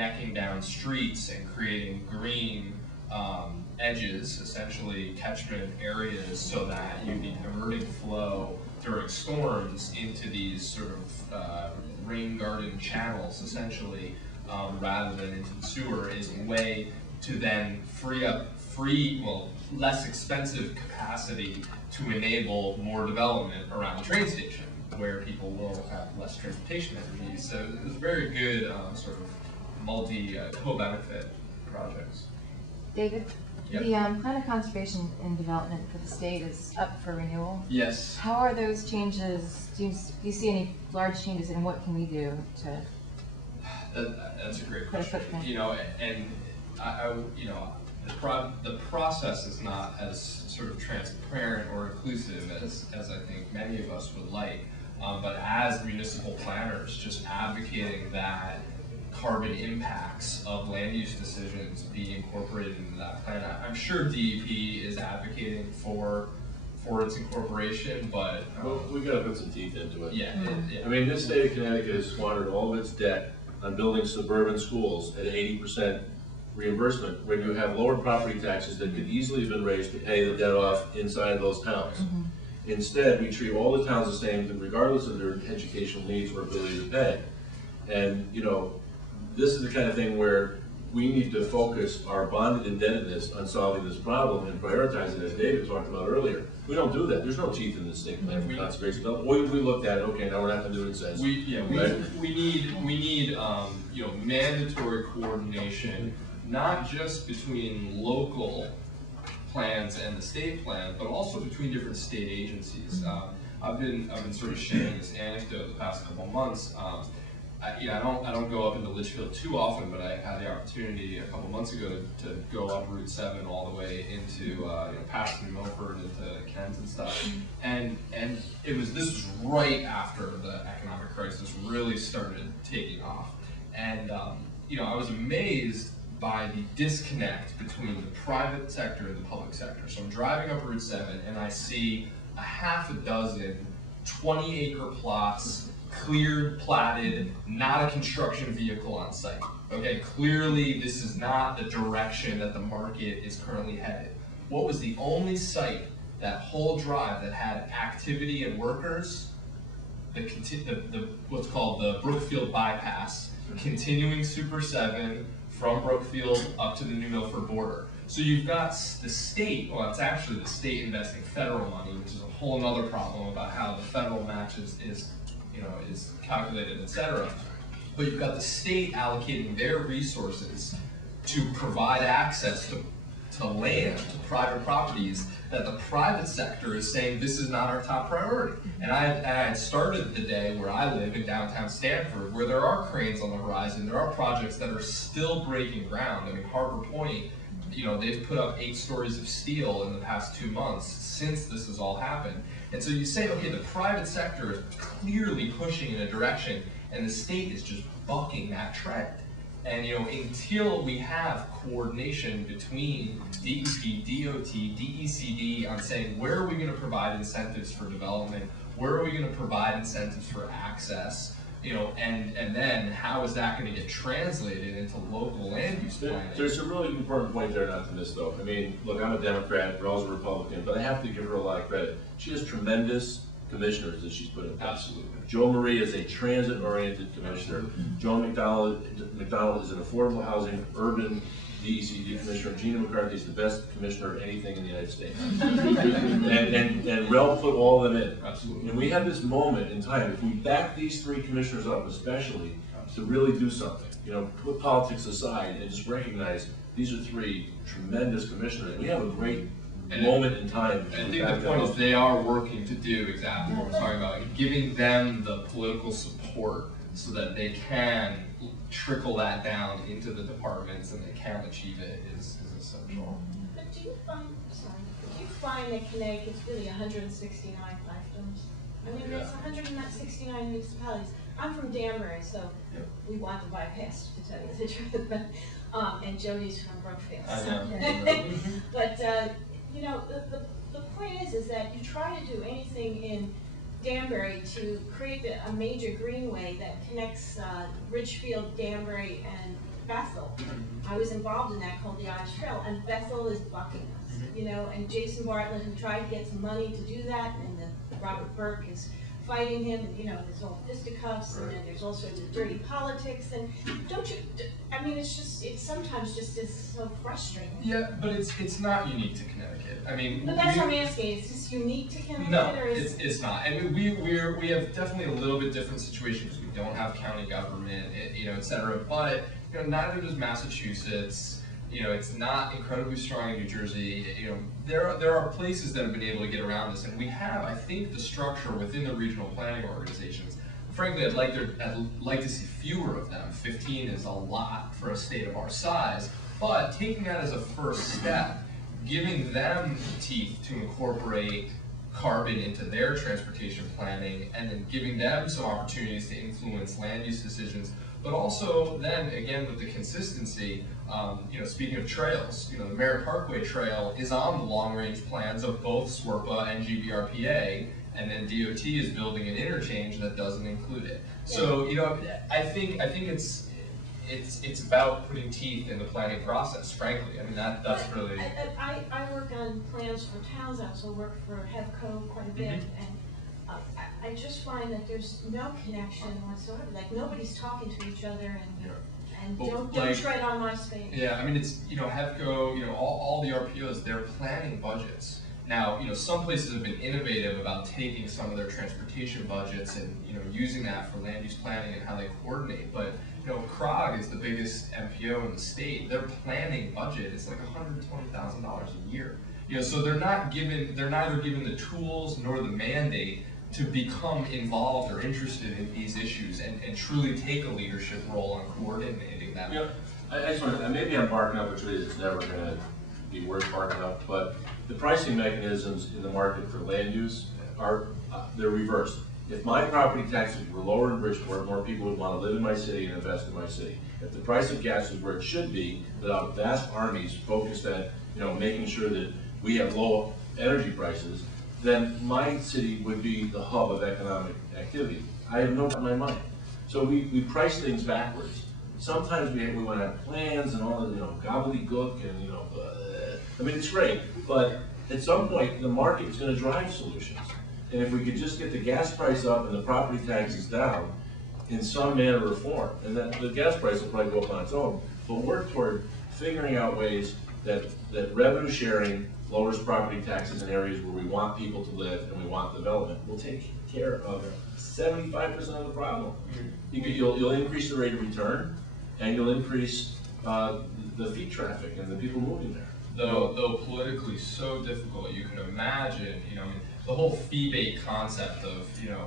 necking down streets and creating green edges, essentially catchment areas, so that you'd be diverting flow during storms into these sort of rain garden channels, essentially, rather than into the sewer, is a way to then free up less expensive capacity to enable more development around the train station, where people will have less transportation energy. So it's very good sort of co-benefit projects. David, yep. The plan of conservation and development for the state is up for renewal. Yes. How are those changes? Do you see any large changes, and what can we do to? That's a great question. You know, and the process is not as sort of transparent or inclusive as I think many of us would like. But as municipal planners, just advocating that carbon impacts of land use decisions be incorporated into that plan. I'm sure DEP is advocating for its incorporation, but well, we got to put some teeth into it. Yeah, I mean, this state of Connecticut has squandered all of its debt on building suburban schools at 80% reimbursement, when you have lowered property taxes that could easily have been raised to pay the debt off inside of those towns. Instead, we treat all the towns the same, regardless of their educational needs or ability to pay. And you know, this is the kind of thing where we need to focus our bonded indebtedness on solving this problem and prioritize it, as David talked about earlier. We don't do that. There's no teeth in this state plan for conservation. We looked at it. Okay, now we're not going to do it. It says we need you know, mandatory coordination, not just between local plans and the state plan, but also between different state agencies. I've been sort of sharing this anecdote the past couple of months. I don't go up into Litchfield too often, but I had the opportunity a couple months ago to go up Route 7 all the way into past New Milford into Kent and stuff. And this was right after the economic crisis really started taking off. And I was amazed by the disconnect between the private sector and the public sector. So I'm driving up Route 7 and I see a half a dozen 20-acre plots, cleared, platted, not a construction vehicle on site. Okay, clearly this is not the direction that the market is currently headed. What was the only site that whole drive that had activity and workers? What's called the Brookfield bypass, continuing Super 7 from Brookfield up to the New Milford border. So you've got the state, well, it's actually the state investing federal money, which is a whole other problem about how the federal match is calculated, etc. But you've got the state allocating their resources to provide access to land, to private properties, that the private sector is saying this is not our top priority. And I had started the day where I live in downtown Stamford, where there are cranes on the horizon, there are projects that are still breaking ground. I mean, Harbor Point, they've put up 8 stories of steel in the past 2 months since this has all happened. And so you say, okay, the private sector is clearly pushing in a direction, and the state is just bucking that trend. And until we have coordination between DEP, DOT, DECD on saying where are we going to provide incentives for development, where are we going to provide incentives for access, and then how is that going to get translated into local land use planning? There's a really important point there not to miss, though. I mean, look, I'm a Democrat, Rose a Republican, but I have to give her a lot of credit. She has tremendous commissioners that she's put in place. Absolutely. Joe Marie is a transit-oriented commissioner. Joan McDonald is an affordable housing, urban DECD commissioner. Gina McCarthy is the best commissioner of anything in the United States. and Rel put all of them in. Absolutely. And we have this moment in time, if we back these 3 commissioners up especially, to really do something, put politics aside and just recognize these are 3 tremendous commissioners. We have a great moment in time. I think the point is they are working to do exactly what we're talking about, giving them the political support so that they can trickle that down into the departments and they can achieve it is essential. But do you find that Connecticut's really 169 fiefdoms? I mean, there's 169 municipalities. I'm from Danbury, so we want the bypass, to tell you the truth. And Jody's from Brookfield. But the point is that you try to do anything in Danbury to create a major greenway that connects Ridgefield, Danbury, and Bethel. I was involved in that called the Irish Trail, and Bethel is bucking us, you know, and Jason Bartlett, who tried to get some money to do that, and Robert Burke is fighting him, and, you know, there's all fisticuffs, and then there's all sorts of dirty politics, and don't you, I mean, it's sometimes just is so frustrating. Yeah, but it's not unique to Connecticut. I mean, But that's what I'm asking, is this unique to Connecticut, no, or is it's not. I mean, we have definitely a little bit different situation because we don't have county government, you know, et cetera. But you know, neither does Massachusetts. You know, it's not incredibly strong in New Jersey. You know, there are places that have been able to get around this, and we have, I think, the structure within the regional planning organizations. Frankly, I'd like to see fewer of them. 15 is a lot for a state of our size, but taking that as a first step, giving them teeth to incorporate carbon into their transportation planning, and then giving them some opportunities to influence land use decisions, but also then again with the consistency, you know, speaking of trails, you know, the Merritt Parkway Trail is on the long range plans of both SWRPA and GBRPA, and then DOT is building an interchange that doesn't include it. So, you know, I think it's about putting teeth in the planning process, frankly. I mean, that's really... I work on plans for towns. I also work for HEVCO quite a bit, and I just find that there's no connection whatsoever. Like, nobody's talking to each other, and Well, don't tread on my space. Yeah, I mean, it's, you know, HEVCO, you know, all the RPOs, they're planning budgets. Now, you know, some places have been innovative about taking some of their transportation budgets and, you know, using that for land use planning and how they coordinate. But, you know, CROG is the biggest MPO in the state. Their planning budget is like $120,000 a year. You know, so they're neither given the tools nor the mandate to become involved or interested in these issues and truly take a leadership role on coordinating them. You know, I just want to, maybe I'm barking up a tree that's never going to be worth barking up, but the pricing mechanisms in the market for land use are, they're reversed. If my property taxes were lower in Bridgeport, more people would want to live in my city and invest in my city. If the price of gas is where it should be, without vast armies focused at, you know, making sure that we have low energy prices, then my city would be the hub of economic activity. I have no doubt in my mind. So we price things backwards. Sometimes we want to have plans and all the, you know, gobbledygook and, you know, I mean, it's great, but at some point the market is going to drive solutions. And if we could just get the gas price up and the property taxes down in some manner or form, and that the gas price will probably go up on its own, but work toward figuring out ways that revenue sharing lowers property taxes in areas where we want people to live and we want development, will take care of 75% of the problem. You'll increase the rate of return, and you'll increase the feet traffic and the people moving there. Though politically so difficult, you can imagine, you know, I mean, the whole fee-based concept of, you know,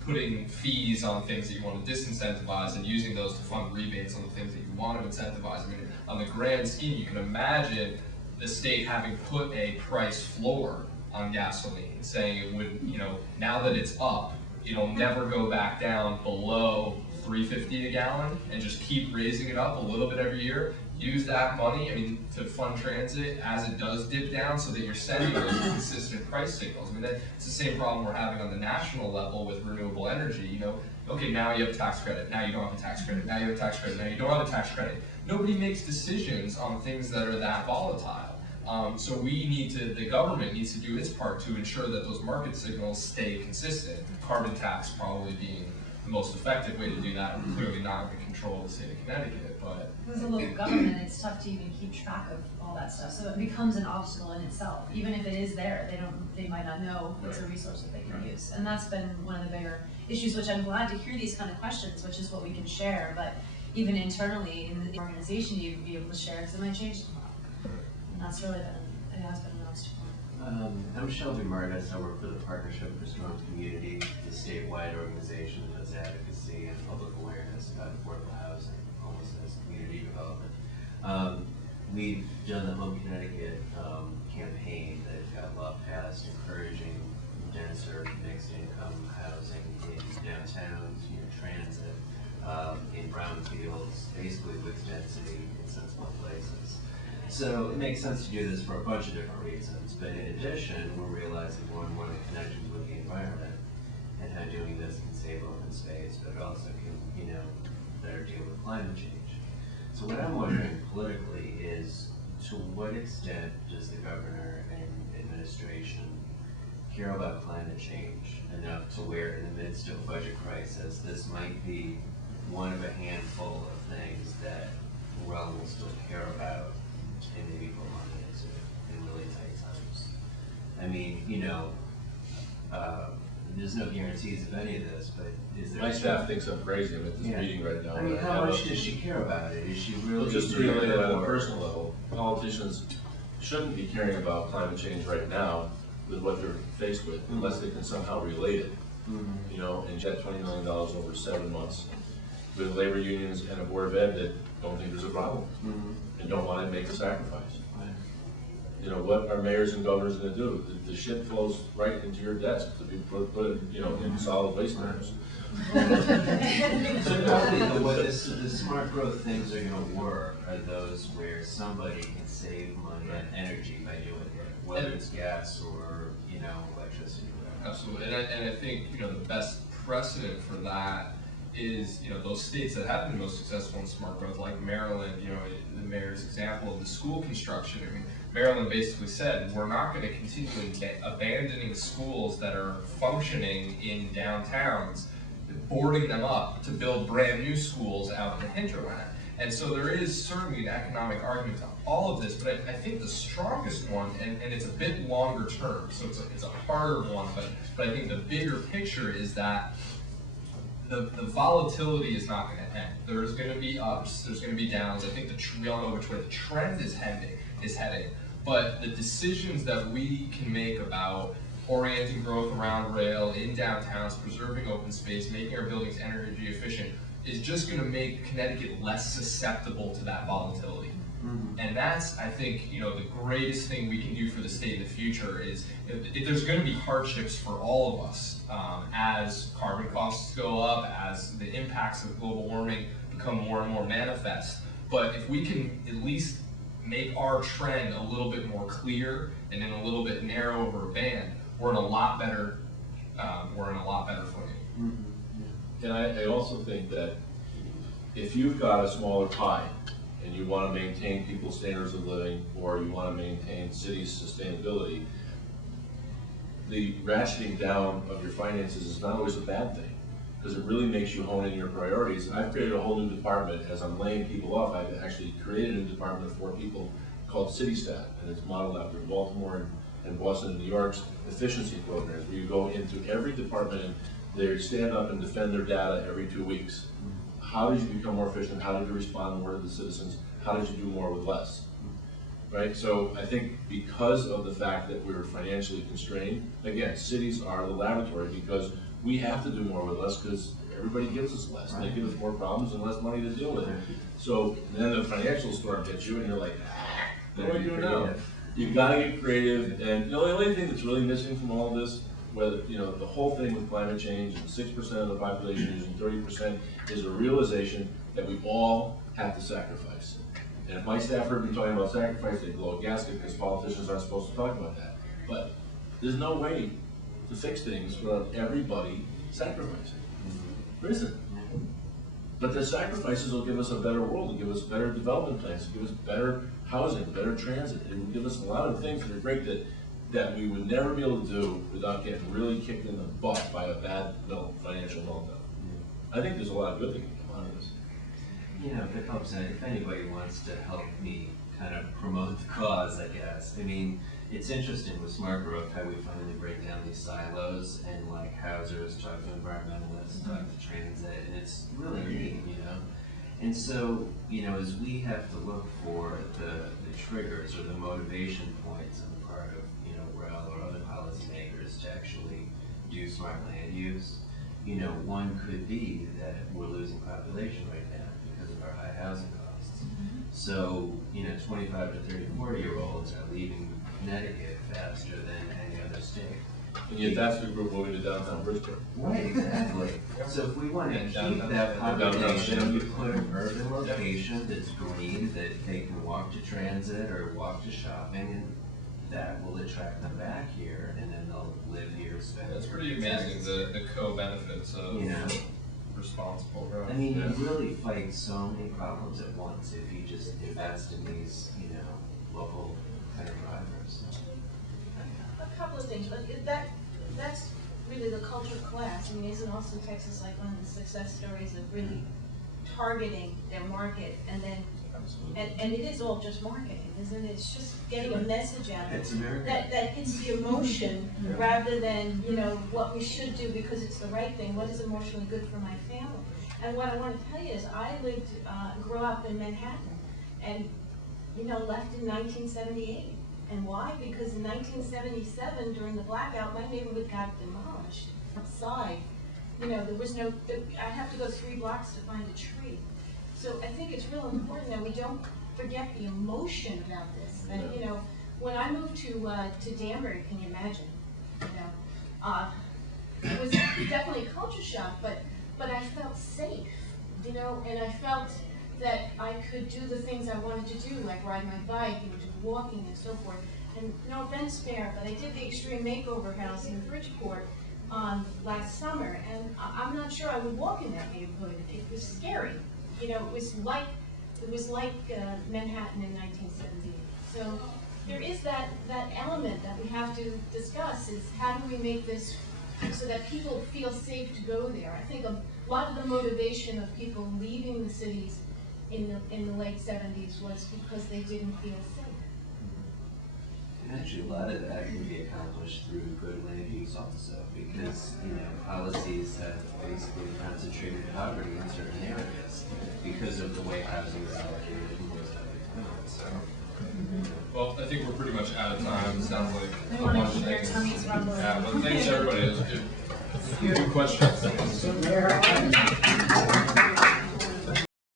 putting fees on things that you want to disincentivize and using those to fund rebates on the things that you want to incentivize. I mean, on the grand scheme, you can imagine the state having put a price floor on gasoline, saying it would, you know, now that it's up, it'll never go back down below $3.50 a gallon, and just keep raising it up a little bit every year. Use that money, I mean, to fund transit as it does dip down, so that you're sending those consistent price signals. I mean, it's the same problem we're having on the national level with renewable energy. You know, okay, now you have a tax credit, now you don't have a tax credit, now you have a tax credit, now you don't have a tax credit. Nobody makes decisions on things that are that volatile. So the government needs to do its part to ensure that those market signals stay consistent. Carbon tax probably being the most effective way to do that, and clearly not in control of the state of Connecticut, but. As a local government, it's tough to even keep track of all that stuff, so it becomes an obstacle in itself. Even if it is there, they might not know it's a resource that they can use. And that's been one of the bigger issues, which I'm glad to hear these kind of questions, which is what we can share, but even internally in the organization, you'd be able to share, because it might change tomorrow. And that's really it has been an obstacle. I'm Shelby Martis. I work for the Partnership for Strong Community, the statewide organization that does advocacy and public awareness about affordable housing, homelessness, community development. We've done the Home Connecticut campaign that got law passed encouraging denser mixed income housing in downtowns, transit, in brownfields, basically with density in sensible places. So it makes sense to do this for a bunch of different reasons, but in addition, we're realizing more and more the connections with the environment. and how doing this can save open space, but it also can, you know, better deal with climate change. So what I'm wondering politically is, to what extent does the governor and administration care about climate change enough to where in the midst of a budget crisis, this might be one of a handful of things that Raleigh will still care about and maybe put money into in really tight times? I mean, you know, there's no guarantees of any of this, but is there? My staff thinks I'm crazy. I'm at this Yeah. meeting right now. I mean, and I how have much does she care about it? Is she really? Well, just to relate it on a or- personal level, politicians shouldn't be caring about climate change right now with what they're faced with, unless they can somehow relate it. Mhm. You know, and jet $20 million over 7 months with labor unions and a board of ed that don't think there's a problem Mhm. and don't want to make the sacrifice. Right. You know, what are mayors and governors going to do? The shit flows right into your desk to be put you know, in solid waste matters. So probably the smart growth things are gonna work are those where somebody can save money on energy by doing it, whether it's gas or, you know, electricity, whatever. Absolutely, and I think, you know, the best precedent for that is, you know, those states that have been most successful in smart growth, like Maryland, you know, the mayor's example of the school construction. I mean, Maryland basically said, we're not going to continue abandoning schools that are functioning in downtowns, boarding them up to build brand new schools out in the hinterland. And so there is certainly an economic argument to all of this, but I think the strongest one, and it's a bit longer term, so it's a harder one, but I think the bigger picture is that the volatility is not going to end. There's going to be ups, there's going to be downs. I think we all know which way the trend is heading. But the decisions that we can make about orienting growth around rail in downtowns, preserving open space, making our buildings energy efficient, is just going to make Connecticut less susceptible to that volatility. Mhm. And that's, I think, you know, the greatest thing we can do for the state in the future is, if there's going to be hardships for all of us as carbon costs go up, as the impacts of global warming become more and more manifest. But if we can at least make our trend a little bit more clear and in a little bit narrower band, we're in a lot better footing. Mhm. And I also think that if you've got a smaller pie and you want to maintain people's standards of living, or you want to maintain city's sustainability, the ratcheting down of your finances is not always a bad thing, because it really makes you hone in your priorities. I've created a whole new department. As I'm laying people off, I've actually created a new department of 4 people called CityStat, and it's modeled after Baltimore and Boston and New York's efficiency programs, where you go into every department and they stand up and defend their data every 2 weeks. How did you become more efficient? How did you respond more to the citizens? How did you do more with less? Right? So I think because of the fact that we're financially constrained, again, cities are the laboratory, because we have to do more with less because everybody gives us less. They give us more problems and less money to deal with. So then the financial storm hits you and you're like, what do I do now? You've got to get creative, and the only thing that's really missing from all of this, whether, you know, the whole thing with climate change and 6% of the population using 30%, is a realization that we all have to sacrifice. And if my staff heard me talking about sacrifice, they'd blow a gasket, because politicians aren't supposed to talk about that. But there's no way to fix things without everybody sacrificing. There isn't. But the sacrifices will give us a better world, will give us better development plans, will give us better housing, better transit. It will give us a lot of things that are great that we would never be able to do without getting really kicked in the butt by a bad financial meltdown. I think there's a lot of good that can come out of this. You know, if it helps, if anybody wants to help me kind of promote the cause, I guess. I mean, it's interesting with smart growth how we finally break down these silos, and like housers talk to environmentalists, talk to transit, and it's really neat, you know. And so, you know, as we have to look for the triggers or the motivation points on the part of, you know, REL or other policymakers to actually do smart land use, you know, one could be that we're losing population right now because of our high housing costs. So, you know, 25 to 34-year-olds are leaving Connecticut faster than any other state. And yet that's the group moving to downtown Bridgeport. Right, exactly. So if we want to And keep downtown- that population, downtown. you put an urban location that's green, that they can walk to transit or walk to shopping, and that will attract them back here, and then they'll live here, spend. It's pretty amazing the co-benefits of Yeah. responsible growth. I mean, you really fight so many problems at once if you just invest in these, local kind of drivers. A couple of things, but that's really the culture class. I mean, isn't Austin, Texas like one of the success stories of really targeting their market and then, and it is all just marketing, isn't it? It's just getting a message out. It's America. That hits the emotion rather than, what we should do because it's the right thing, what is emotionally good for my family. And what I want to tell you is I grew up in Manhattan and, left in 1978. And why? Because in 1977, during the blackout, my neighborhood got demolished. Outside, there was no, I'd have to go 3 blocks to find a tree. So I think it's real important that we don't forget the emotion about this. And, when I moved to Danbury, can you imagine? It was definitely a culture shock, but I felt safe, and I felt that I could do the things I wanted to do, like ride my bike and do walking and so forth. And no offense, Mayor, but I did the Extreme Makeover House in Bridgeport last summer, and I'm not sure I would walk in that neighborhood. It was scary. It was like Manhattan in 1978. So there is that element that we have to discuss is how do we make this so that people feel safe to go there. I think a lot of the motivation of people leaving the cities in the late 70s was because they didn't feel safe. And actually, a lot of that can be accomplished through good land use also, because, policies have basically concentrated poverty in certain areas because of the way housing is allocated and those type of things, so. Well, I think we're pretty much out of time. It sounds like They a want bunch to of keep their things. tummies rumbling. Yeah, but thanks everybody. It was good questions. So Mayor,